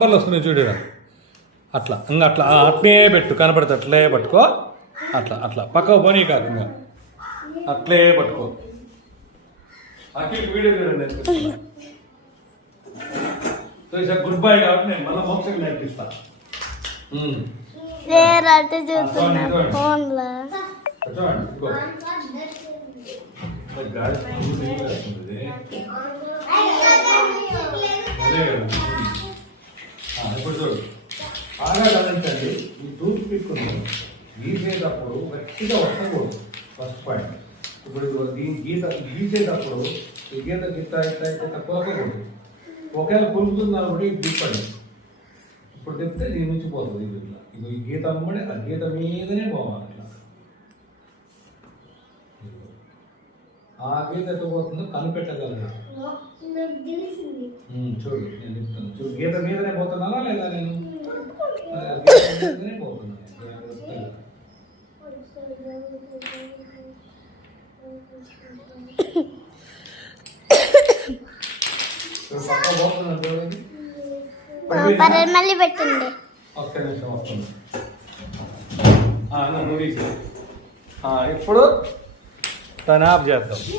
వస్తున్నాయి చూడు అట్లా ఇంకా అట్లా అట్లే పెట్టు కనపడితే అట్లే పట్టుకో అట్లా అట్లా పక్కకు పోనీ కాదు ఇంకా అట్లే పట్టుకో అఖిల్కి వీడియో తీయడం నేర్పిస్తున్నా సార్ గుడ్ బై కాబట్టి నేను మళ్ళీ మోక్షకి నేర్పిస్తా ఇప్పుడు చూడు ఆగాలంటే ఈ టూత్ పిక్ గీసేటప్పుడు గట్టిగా వస్తకూడదు ఫస్ట్ పాయింట్. ఇప్పుడు దీని గీసేటప్పుడు ఈ గీత గిట్ట ఇట్లా ఇట్లా కోసకూడదు. ఒకవేళ కొలుపుతున్నా కూడా ఇది తిప్పండి. ఇప్పుడు తిప్పితే దీని నుంచి పోతుంది ఇది ఇట్లా. ఇది ఈ గీత అమ్మడే ఆ గీత మీదనే పోవాలి అట్లా. ఆ గీత ఎట్లా పోతుందో కనిపెట్టగలరు. చూడు నేను చెప్తాను. చూడు గీత మీదనే పోతున్నానా లేదా నేను మీదనే పోతున్నాను. మళ్ళీ పెట్టండి. ఒక్క నిమిషం వస్తుంది. ఇప్పుడు తను ఆఫ్ చేద్దాం.